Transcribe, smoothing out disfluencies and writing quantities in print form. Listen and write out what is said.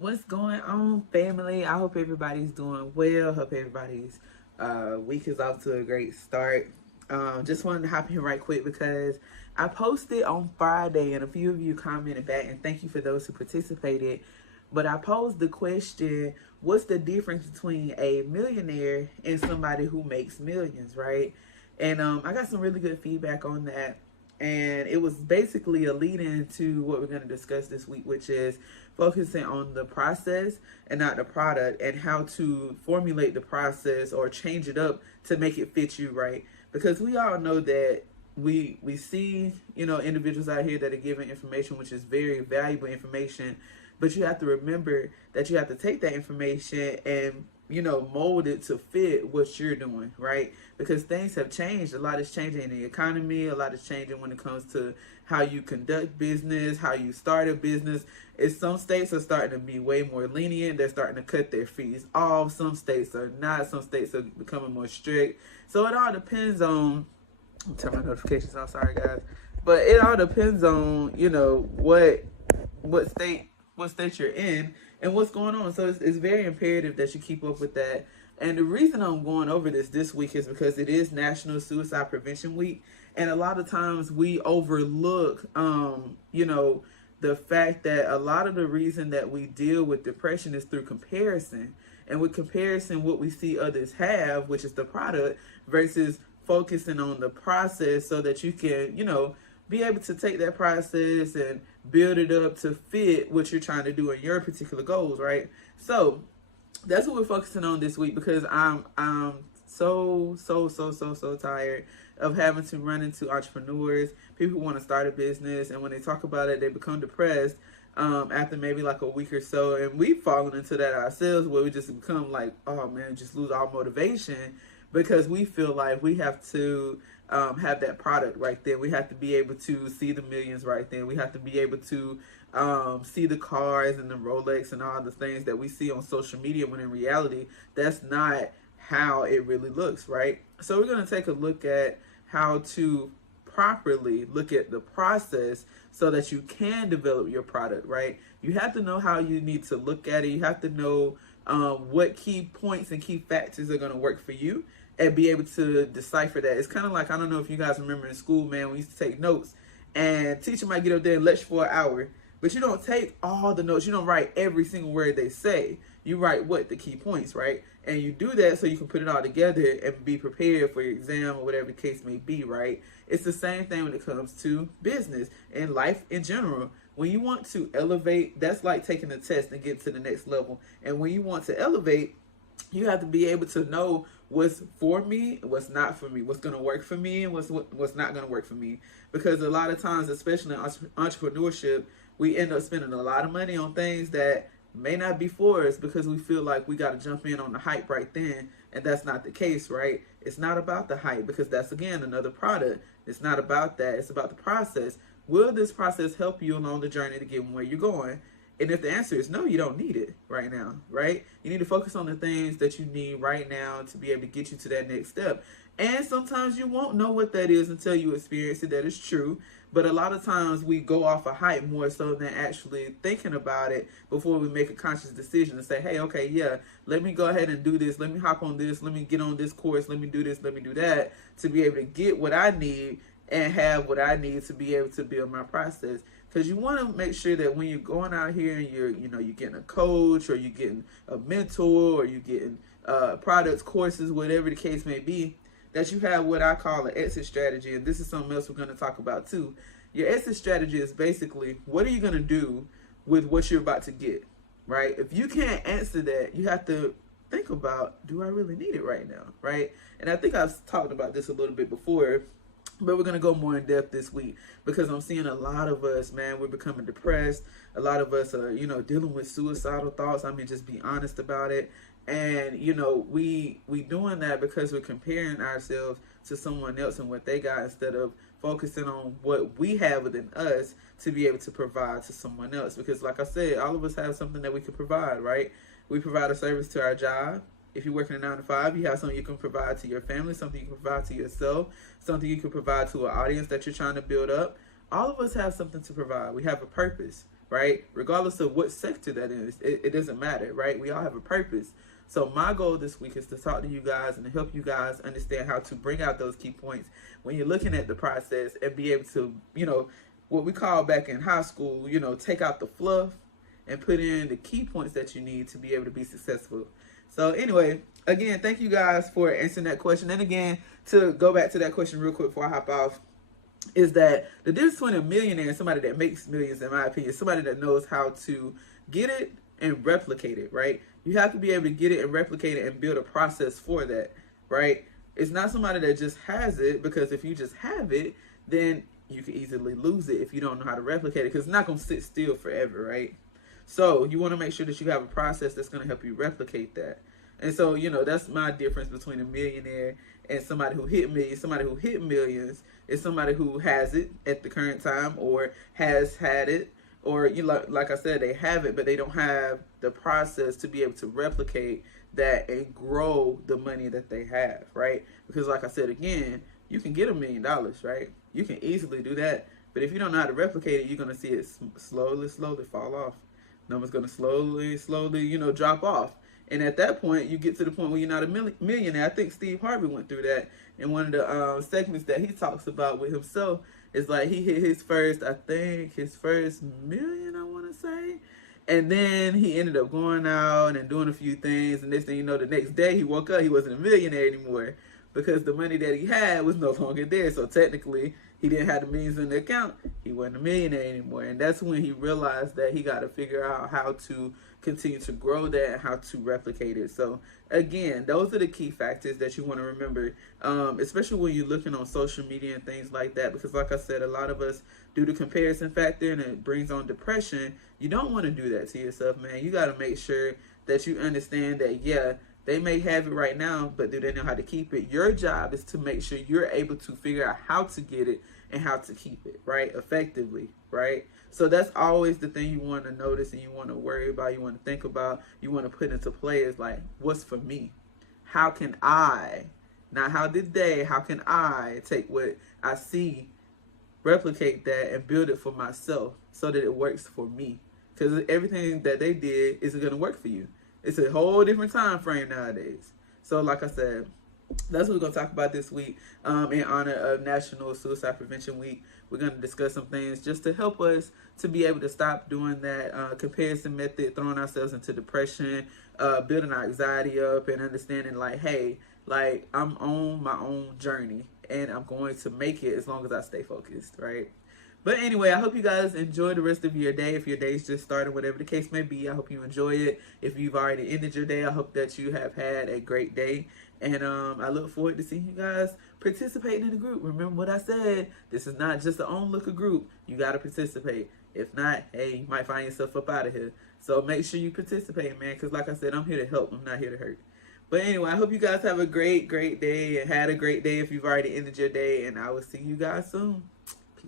What's going on, family? I hope everybody's doing well. Hope everybody's week is off to a great start. Just wanted to hop in right quick because I posted on Friday and a few of you commented back, and thank you for those who participated. But I posed the question: what's the difference between a millionaire and somebody who makes millions, right? And I got some really good feedback on that, and it was basically a lead in to what we're going to discuss this week, which is focusing on the process and not the product, and how to formulate the process or change it up to make it fit you, right? Because we all know that we see, individuals out here that are giving information which is very valuable information, but you have to remember that you have to take that information and mold it to fit what you're doing, right? Because things have changed. A lot is changing in the economy. A lot is changing when it comes to how you conduct business, how you start a business. Some states are starting to be way more lenient. They're starting to cut their fees off. Some states are not. Some states are becoming more strict. So it all depends on. I'm turning my notifications off. Sorry, guys. But it all depends on what state you're in and what's going on. So it's very imperative that you keep up with that. And the reason I'm going over this week is because it is National Suicide Prevention Week, and a lot of times we overlook, the fact that a lot of the reason that we deal with depression is through comparison. And with comparison, what we see others have, which is the product, versus focusing on the process so that you can, be able to take that process and build it up to fit what you're trying to do in your particular goals, right? So that's what we're focusing on this week, because I'm so tired of having to run into entrepreneurs, people who want to start a business, and when they talk about it, they become depressed after maybe like a week or so, and we've fallen into that ourselves, where we just become like, oh man, just lose all motivation because we feel like we have to have that product right there. We have to be able to see the millions right then. We have to be able to see the cars and the Rolex and all the things that we see on social media, when in reality, that's not how it really looks, right? So we're going to take a look at how to properly look at the process so that you can develop your product, right? You have to know how you need to look at it. You have to know what key points and key factors are going to work for you, and be able to decipher that. It's kind of like, I don't know if you guys remember in school, man, we used to take notes, and teacher might get up there and lecture for an hour, but you don't take all the notes. You don't write every single word they say. You write the key points, right? And you do that so you can put it all together and be prepared for your exam or whatever the case may be, right? It's the same thing when it comes to business and life in general. When you want to elevate, that's like taking a test and get to the next level. And when you want to elevate, you have to be able to know what's for me, what's not for me, what's going to work for me, and what's not going to work for me. Because a lot of times, especially in entrepreneurship, we end up spending a lot of money on things that may not be for us, because we feel like we got to jump in on the hype right then, and that's not the case, right? It's not about the hype, because that's, again, another product. It's not about that. It's about the process. Will this process help you along the journey to get where you're going? And if the answer is no, you don't need it right now, right? You need to focus on the things that you need right now to be able to get you to that next step. And sometimes you won't know what that is until you experience it. That is true. But a lot of times we go off of hype more so than actually thinking about it before we make a conscious decision and say, hey, okay, yeah, let me go ahead and do this. Let me hop on this. Let me get on this course. Let me do this. Let me do that, to be able to get what I need and have what I need to be able to build my process. Because you want to make sure that when you're going out here and you're getting a coach, or you're getting a mentor, or you're getting products, courses, whatever the case may be, that you have what I call an exit strategy. And this is something else we're going to talk about too. Your exit strategy is basically, what are you going to do with what you're about to get, right? If you can't answer that, you have to think about, do I really need it right now, right? And I think I've talked about this a little bit before, but we're going to go more in depth this week, because I'm seeing a lot of us, man, we're becoming depressed. A lot of us are, dealing with suicidal thoughts. I mean, just be honest about it. And, we doing that because we're comparing ourselves to someone else and what they got, instead of focusing on what we have within us to be able to provide to someone else. Because like I said, all of us have something that we can provide, right? We provide a service to our job. If you're working a 9 to 5, you have something you can provide to your family, something you can provide to yourself, something you can provide to an audience that you're trying to build up. All of us have something to provide. We have a purpose, right? Regardless of what sector that is, it doesn't matter, right? We all have a purpose. So my goal this week is to talk to you guys and to help you guys understand how to bring out those key points when you're looking at the process and be able to, what we call back in high school, take out the fluff and put in the key points that you need to be able to be successful. So anyway, again, thank you guys for answering that question. And again, to go back to that question real quick before I hop off, is that the difference between a millionaire and somebody that makes millions, in my opinion, is somebody that knows how to get it and replicate it, right? You have to be able to get it and replicate it and build a process for that, right? It's not somebody that just has it, because if you just have it, then you can easily lose it if you don't know how to replicate it, because it's not going to sit still forever, right? So you want to make sure that you have a process that's going to help you replicate that. And so, that's my difference between a millionaire and somebody who hit millions. Somebody who hit millions is somebody who has it at the current time, or has had it, or like I said, they have it, but they don't have the process to be able to replicate that and grow the money that they have, right? Because like I said, again, you can get $1 million, right? You can easily do that. But if you don't know how to replicate it, you're going to see it slowly fall off. Numbers going to slowly, drop off. And at that point, you get to the point where you're not a millionaire. I think Steve Harvey went through that in one of the segments that he talks about with himself. It's like he hit his first million, I want to say. And then he ended up going out and doing a few things. And next thing you know, the next day he woke up, he wasn't a millionaire anymore, because the money that he had was no longer there. So technically, he didn't have the millions in the account. He wasn't a millionaire anymore. And that's when he realized that he got to figure out how to continue to grow that and how to replicate it. So again, those are the key factors that you want to remember, especially when you're looking on social media and things like that, because like I said, a lot of us do the comparison factor and it brings on depression. You don't want to do that to yourself, man. You got to make sure that you understand that, yeah, they may have it right now, but do they know how to keep it? Your job is to make sure you're able to figure out how to get it and how to keep it, right? Effectively, right? So that's always the thing you want to notice and you want to worry about, you want to think about, you want to put into play is like, what's for me? How can I, not how did they, how can I take what I see, replicate that and build it for myself so that it works for me? Because everything that they did isn't going to work for you. It's a whole different time frame nowadays. So like I said, that's what we're going to talk about this week in honor of National Suicide Prevention Week. We're going to discuss some things just to help us to be able to stop doing that comparison method, throwing ourselves into depression, building our anxiety up, and understanding like, hey, like I'm on my own journey and I'm going to make it as long as I stay focused, right? But anyway, I hope you guys enjoy the rest of your day. If your day's just started, whatever the case may be, I hope you enjoy it. If you've already ended your day, I hope that you have had a great day. And I look forward to seeing you guys participating in the group. Remember what I said. This is not just an onlooker group. You got to participate. If not, hey, you might find yourself up out of here. So make sure you participate, man, because like I said, I'm here to help. I'm not here to hurt. But anyway, I hope you guys have a great day and had a great day if you've already ended your day. And I will see you guys soon.